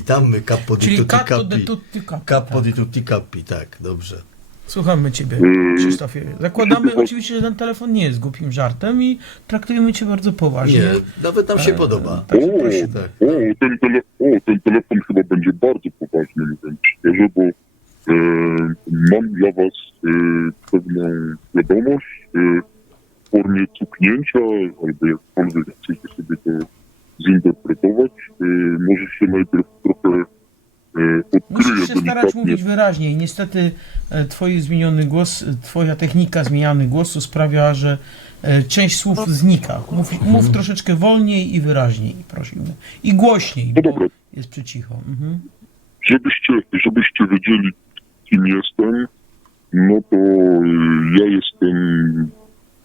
witamy, capo di Czyli tutti capi. tutti capi. Capo tak. di tutti capi, tak, dobrze. Słuchamy ciebie, Mm. Krzysztofie. Zakładamy oczywiście, że ten telefon nie jest głupim żartem i traktujemy cię bardzo poważnie. Nie, nawet nam się E, podoba. Także O, proszę. tak. o, ten tele, o, ten telefon chyba będzie bardzo poważny, mówiąc szczerze, bo e, mam dla Was e, pewną wiadomość e, w formie cuknięcia, albo jakkolwiek chcecie starać mówić wyraźniej. Niestety e, twój zmieniony głos, e, twoja technika zmiany głosu sprawia, że e, część słów znika. Mów, Mhm. mów troszeczkę wolniej i wyraźniej, prosimy. I głośniej, No bo dobra. jest przy cicho. Mhm. Żebyście, żebyście wiedzieli, kim jestem, no to ja jestem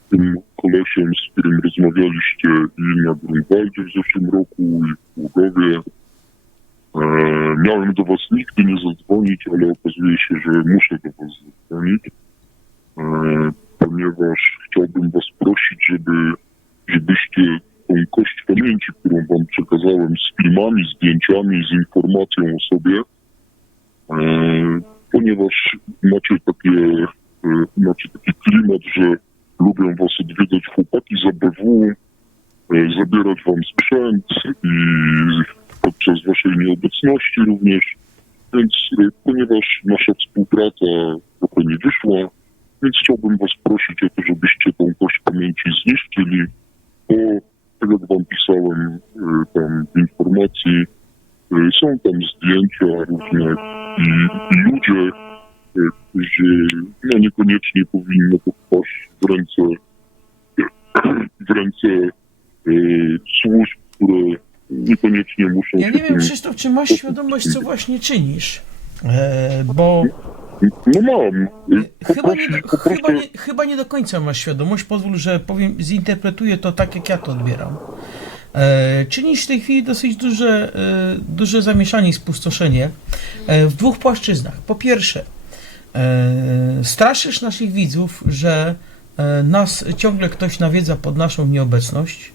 tym kolesiem, z którym rozmawialiście i na Grunwaldzie w zeszłym roku, i w Głogowie. E, miałem do was nigdy nie zadzwonić, ale okazuje się, że muszę do was zadzwonić, e, ponieważ chciałbym was prosić, żeby, żebyście tą kość pamięci, którą wam przekazałem z filmami, zdjęciami, z informacją o sobie, e, ponieważ macie takie, e, macie taki klimat, że lubią was odwiedzać chłopaki z ABW, e, zabierać wam sprzęt i waszej nieobecności również. Więc e, ponieważ nasza współpraca trochę nie wyszła, więc chciałbym was prosić o to, żebyście tą kość pamięci zniszczyli, bo tak jak wam pisałem e, tam w informacji, e, są tam zdjęcia różne i, i ludzie, którzy no, niekoniecznie powinno to wpaść w ręce, w ręce e, służb, niekoniecznie muszą Ja się nie wiem. Krzysztof, czy masz świadomość, co właśnie czynisz? E, bo No mam. Chyba nie, do, chyba, nie, chyba nie do końca masz świadomość. Pozwól, że powiem, zinterpretuję to tak, jak ja to odbieram. E, czynisz w tej chwili dosyć duże, e, duże zamieszanie i spustoszenie e, w dwóch płaszczyznach. Po pierwsze, straszysz naszych widzów, że nas ciągle ktoś nawiedza pod naszą nieobecność.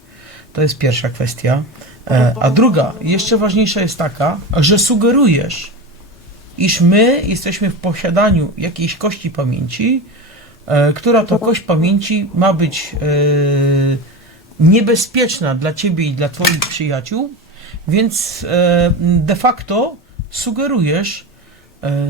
To jest pierwsza kwestia. E, a druga, jeszcze ważniejsza jest taka, że sugerujesz, iż my jesteśmy w posiadaniu jakiejś kości pamięci, e, która to kość pamięci ma być e, niebezpieczna dla ciebie i dla twoich przyjaciół, więc de facto sugerujesz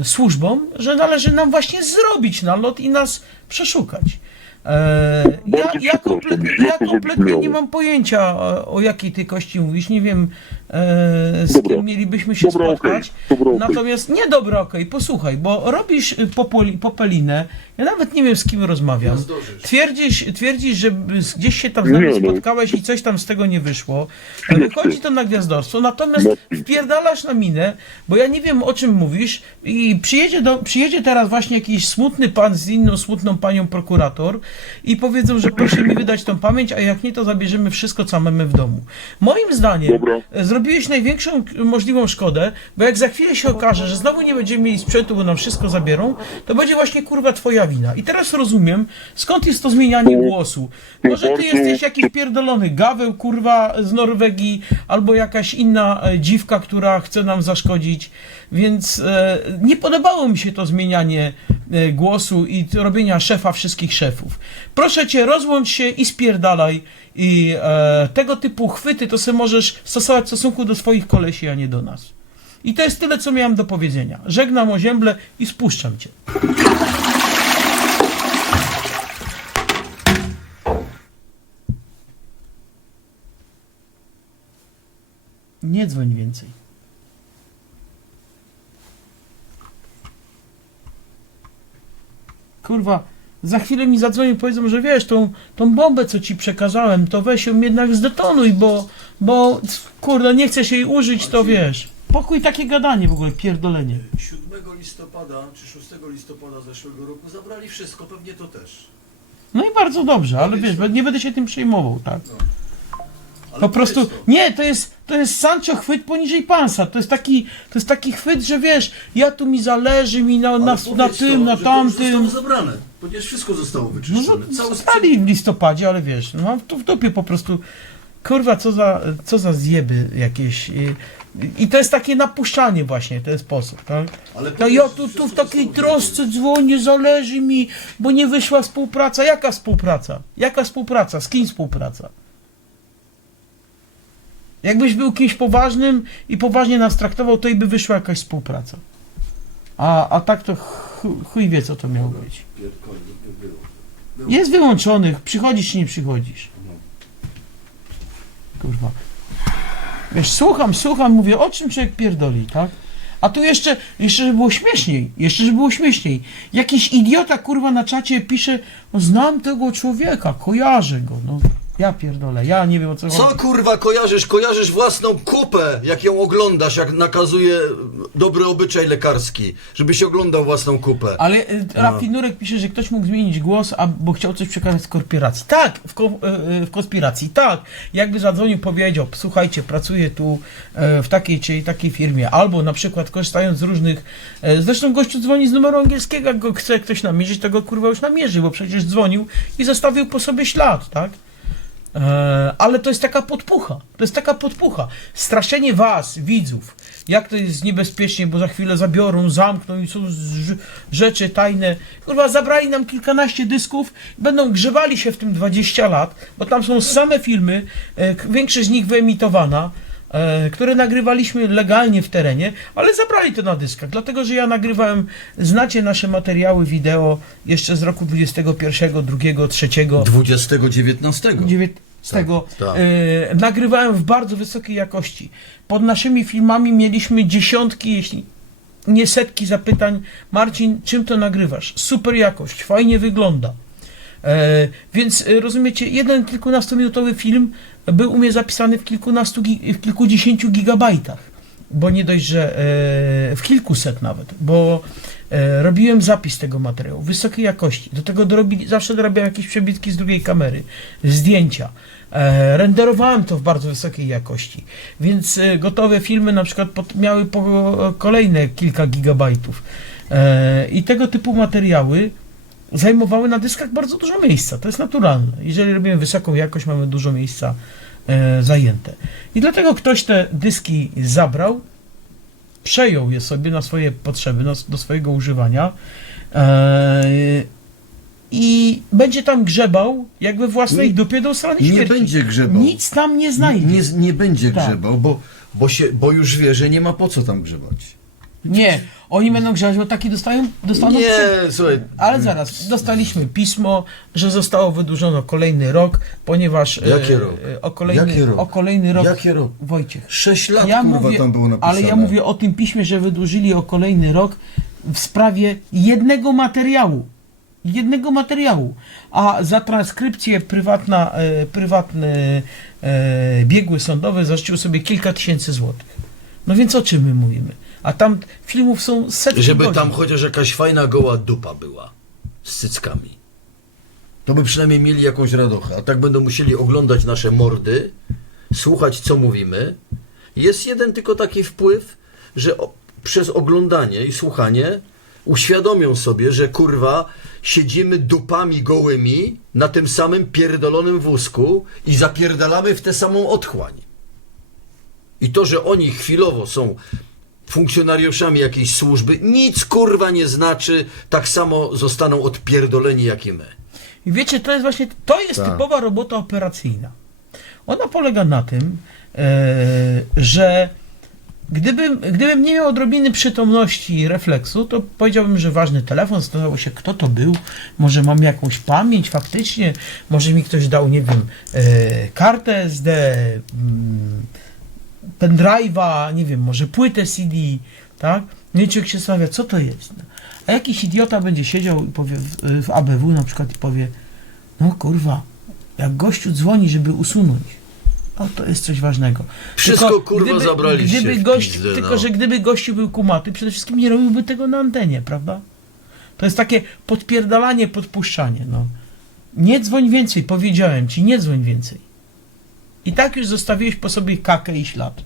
służbom, że należy nam właśnie zrobić nalot i nas przeszukać. E, ja, ja, kompletnie, ja kompletnie nie mam pojęcia o, jakiej ty kości mówisz. Nie wiem e, z Dobra. kim mielibyśmy się Dobra, spotkać. Dobra, okej. Natomiast nie dobra, okej, posłuchaj, bo robisz y, popoli, popelinę. Ja nawet nie wiem z kim rozmawiam. Twierdzisz, twierdzisz, że gdzieś się tam z nami Nie, no. spotkałeś i coś tam z tego nie wyszło. Wychodzi to na gwiazdorstwo, natomiast wpierdalasz na minę, bo ja nie wiem o czym mówisz i przyjedzie, do, przyjedzie teraz właśnie jakiś smutny pan z inną smutną panią prokurator i powiedzą, że proszę mi wydać tą pamięć, a jak nie, to zabierzemy wszystko, co mamy w domu. Moim zdaniem Dobra. e, zrobiłeś największą możliwą szkodę, bo jak za chwilę się okaże, że znowu nie będziemy mieli sprzętu, bo nam wszystko zabiorą, to będzie właśnie kurwa twoja wina. I teraz rozumiem, skąd jest to zmienianie głosu. Może ty jesteś jakiś pierdolony gaweł, kurwa, z Norwegii, albo jakaś inna e, dziwka, która chce nam zaszkodzić, więc e, nie podobało mi się to zmienianie głosu i robienia szefa wszystkich szefów. Proszę cię, rozłącz się i spierdalaj i e, tego typu chwyty to sobie możesz stosować w stosunku do swoich kolesi, a nie do nas. I to jest tyle, co miałem do powiedzenia. Żegnam o ziemble i spuszczam cię. Nie dzwoń więcej. Kurwa, za chwilę mi zadzwonią i powiedzą, że wiesz, tą, tą bombę, co ci przekazałem, to weź ją jednak zdetonuj, bo, bo kurde, nie chcesz jej użyć, to wiesz. Pokój takie gadanie w ogóle, pierdolenie. 7 listopada czy 6 listopada zeszłego roku zabrali wszystko, pewnie to też. No i bardzo dobrze, ale wiesz, nie będę się tym przejmował, tak? Ale Po prostu, nie, to jest, to jest Sancho chwyt poniżej pansa, to jest taki, to jest taki chwyt, że wiesz, ja tu mi zależy, mi na, na, na tym, na tamtym. zostało zabrane, ponieważ wszystko zostało No, wyczyszczone. no Cały sprzęt stali w listopadzie, ale wiesz, no mam to w dupie po prostu. kurwa, co za, co za zjeby jakieś. I, I to jest takie napuszczanie właśnie, w ten sposób, tak? Ale No ja tu, tu w takiej trosce trosce dzwonię, zależy mi, bo nie wyszła współpraca. Jaka współpraca? Jaka współpraca? Z kim współpraca? Jakbyś był kimś poważnym i poważnie nas traktował, to i by wyszła jakaś współpraca. A, a tak to chuj, wie, co to miało być. Jest wyłączonych, przychodzisz czy nie przychodzisz. Kurwa. Wiesz, słucham, słucham, mówię, o czym człowiek pierdoli, tak? A tu jeszcze, jeszcze żeby było śmieszniej, jeszcze żeby było śmieszniej. Jakiś idiota, kurwa, na czacie pisze, no, znam tego człowieka, kojarzę go, no. Ja pierdolę, ja nie wiem o co Co chodzi. kurwa kojarzysz? Kojarzysz własną kupę, jak ją oglądasz, jak nakazuje dobry obyczaj lekarski, żebyś oglądał własną kupę. Ale y, Rafinurek pisze, że ktoś mógł zmienić głos, a, bo chciał coś przekazać z konspiracji. Tak, w, ko, y, y, w konspiracji, tak. Jakby zadzwonił, powiedział, słuchajcie, pracuję tu e, w takiej czy takiej firmie, albo na przykład korzystając z różnych, e, zresztą gościu dzwoni z numeru angielskiego, jak go chce ktoś namierzyć, to go kurwa już namierzy, bo przecież dzwonił i zostawił po sobie ślad, tak? E, ale to jest taka podpucha. To jest taka podpucha. Straszenie was, widzów, jak to jest niebezpiecznie, bo za chwilę zabiorą, zamkną i są rzeczy tajne. Kurwa, zabrali nam kilkanaście dysków, będą grzebali się w tym 20 lat, bo tam są same filmy, e, większość z nich wyemitowana, e, które nagrywaliśmy legalnie w terenie, ale zabrali to na dyskach, dlatego że ja nagrywałem, znacie nasze materiały wideo jeszcze z roku 21, 2, 3. 20-19. 19 Tak, tak. e, nagrywałem w bardzo wysokiej jakości. Pod naszymi filmami mieliśmy dziesiątki, jeśli nie setki zapytań. Marcin, czym to nagrywasz? Super jakość, fajnie wygląda. E, więc e, rozumiecie, jeden kilkunastominutowy film był u mnie zapisany w kilkunastu, w kilkudziesięciu gigabajtach. Bo nie dość, że e, w kilkuset nawet, bo robiłem zapis tego materiału wysokiej jakości. Do tego zawsze dorabiałem jakieś przebitki z drugiej kamery, zdjęcia. E, renderowałem to w bardzo wysokiej jakości, więc e, gotowe filmy na przykład miały kolejne kilka gigabajtów. E, I tego typu materiały zajmowały na dyskach bardzo dużo miejsca. To jest naturalne. Jeżeli robimy wysoką jakość, mamy dużo miejsca zajęte. I dlatego ktoś te dyski zabrał, przejął je sobie na swoje potrzeby, do swojego używania i będzie tam grzebał, jak we własnej Nie- dupie do strony Nie śmierci. będzie grzebał. Nic tam nie znajdzie. Nie, nie będzie Tak. grzebał, bo, bo, się, bo już wie, że nie ma po co tam grzebać. Nie, oni będą grzebać, bo taki dostają, dostaną przy... Nie, słuchaj, Ale zaraz, dostaliśmy pismo, że zostało wydłużono kolejny rok, ponieważ e, Jakie rok? e, o kolejny, Jakie rok? o kolejny rok Jakie rok? Wojciech. Sześć lat kurwa tam było napisane. ale ja mówię o tym piśmie, że wydłużyli o kolejny rok w sprawie jednego materiału. Jednego materiału. A za transkrypcję prywatna, e, prywatny e, biegły sądowy zarzucił sobie kilka tysięcy złotych. No więc o czym my mówimy? A tam filmów są setki żeby godzin. tam chociaż jakaś fajna goła dupa była z cyckami. To by przynajmniej mieli jakąś radochę, a tak będą musieli oglądać nasze mordy, słuchać co mówimy. Jest jeden tylko taki wpływ, że o, przez oglądanie i słuchanie uświadomią sobie, że kurwa siedzimy dupami gołymi na tym samym pierdolonym wózku i zapierdalamy w tę samą otchłań. I to, że oni chwilowo są funkcjonariuszami jakiejś służby, nic kurwa nie znaczy, tak samo zostaną odpierdoleni jak i my. I wiecie, to jest właśnie, to jest Tak. typowa robota operacyjna. Ona polega na tym, e, że gdybym, gdybym nie miał odrobiny przytomności i refleksu, to powiedziałbym, że ważny telefon, zastanawiał się, kto to był, może mam jakąś pamięć faktycznie, może mi ktoś dał, nie wiem, e, kartę SD, mm, pendrive'a, nie wiem, może płytę CD, tak? No i człowiek się zastanawia, co to jest. A jakiś idiota będzie siedział i powie w, w ABW na przykład i powie, no kurwa, jak gościu dzwoni, żeby usunąć, no to jest coś ważnego. Wszystko, kurwa, zabraliście Gdyby gość, tylko, no. że gdyby gościu był kumaty, przede wszystkim nie robiłby tego na antenie, prawda? To jest takie podpierdalanie, podpuszczanie, no. Nie dzwoń więcej, powiedziałem ci, nie dzwoń więcej. I tak już zostawiłeś po sobie kakę i ślad.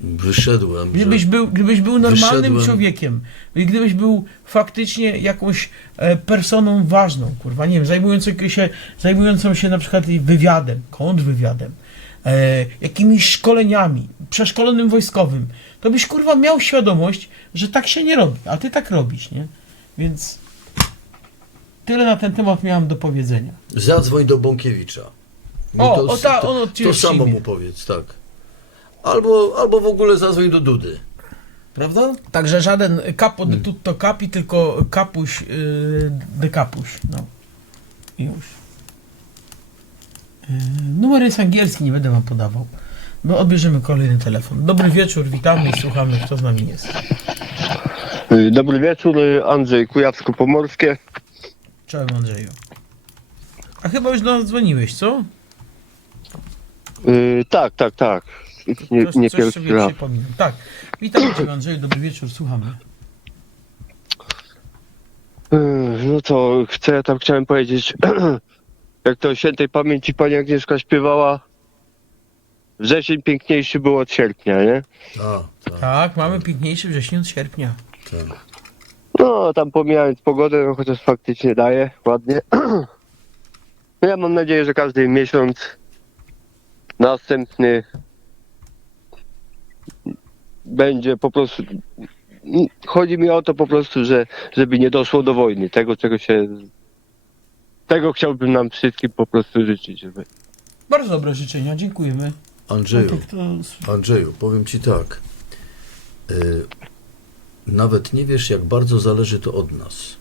Wyszedłem. Gdybyś był, gdybyś był normalnym Wyszedłem. człowiekiem gdybyś był faktycznie jakąś e, personą ważną, kurwa, nie wiem, zajmującą się, zajmującą się na przykład wywiadem, kontrwywiadem, jakimiś szkoleniami, przeszkolonym wojskowym, to byś kurwa miał świadomość, że tak się nie robi, a ty tak robisz, nie? Więc tyle na ten temat miałem do powiedzenia. Zadzwoń do Bąkiewicza. O, o ta- on to, to samo mu powiedz, tak. Albo, albo w ogóle zadzwoń do Dudy. Prawda? Także żaden capo de tutto capi, tylko kapuś yy, de kapuś. No. I już. Yy, numer jest angielski, nie będę wam podawał. No odbierzemy kolejny telefon. Dobry wieczór, witamy i słuchamy, kto z nami jest. Y, Dobry wieczór, y, Andrzej Kujawsko-Pomorskie. Czołem Andrzeju. A chyba już do nas dzwoniłeś, co? Y, tak, tak, tak. Nie, Coś, nie coś pierwszy sobie raz. przypominam. Tak. Witam cię Andrzeju, dobry wieczór, słuchamy. No to chcę, tam chciałem powiedzieć, jak to świętej pamięci pani Agnieszka śpiewała, wrzesień piękniejszy był od sierpnia, nie? A, tak, Tak, mamy piękniejszy wrzesień od sierpnia. tak. No, tam pomijając pogodę, no chociaż faktycznie daje ładnie. No ja mam nadzieję, że każdy miesiąc następny będzie po prostu. Chodzi mi o to po prostu, że żeby nie doszło do wojny. Tego, czego się. Tego chciałbym nam wszystkim po prostu życzyć. Żeby... Bardzo dobre życzenia, dziękujemy. Andrzeju, to- Andrzeju, powiem ci tak. Y, nawet nie wiesz, jak bardzo zależy to od nas.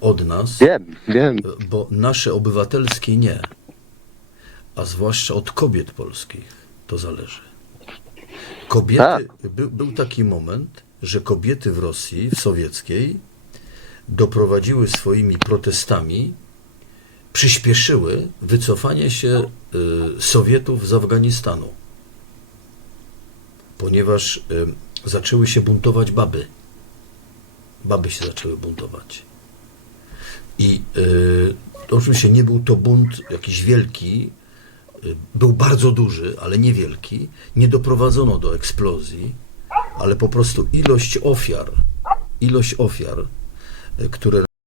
Od nas, Wiem, wiem. bo nasze obywatelskie nie. A zwłaszcza od kobiet polskich to zależy. Kobiety, Tak. był, był taki moment, że kobiety w Rosji, w sowieckiej, doprowadziły swoimi protestami, przyspieszyły wycofanie się y, Sowietów z Afganistanu. Ponieważ y, zaczęły się buntować baby. Baby się zaczęły buntować. I y, oczywiście nie był to bunt jakiś wielki, był bardzo duży, ale niewielki. Nie doprowadzono do eksplozji, ale po prostu ilość ofiar, ilość ofiar, które